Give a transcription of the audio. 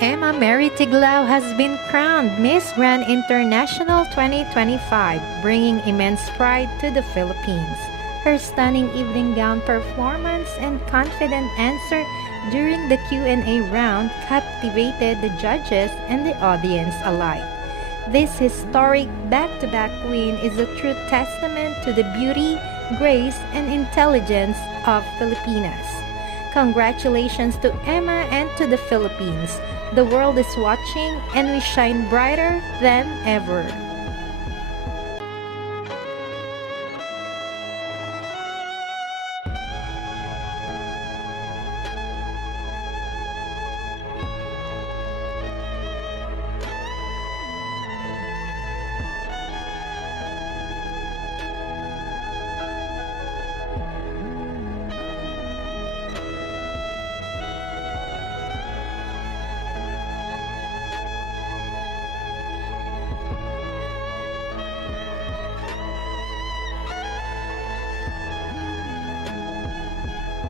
Emma Mary Tiglao has been crowned Miss Grand International 2025, bringing immense pride to the Philippines. Her stunning evening gown performance and confident answer during the Q&A round captivated the judges and the audience alike. This historic back-to-back win is a true testament to the beauty, grace, and intelligence of Filipinas. Congratulations to Emma and to the Philippines. The world is watching and we shine brighter than ever.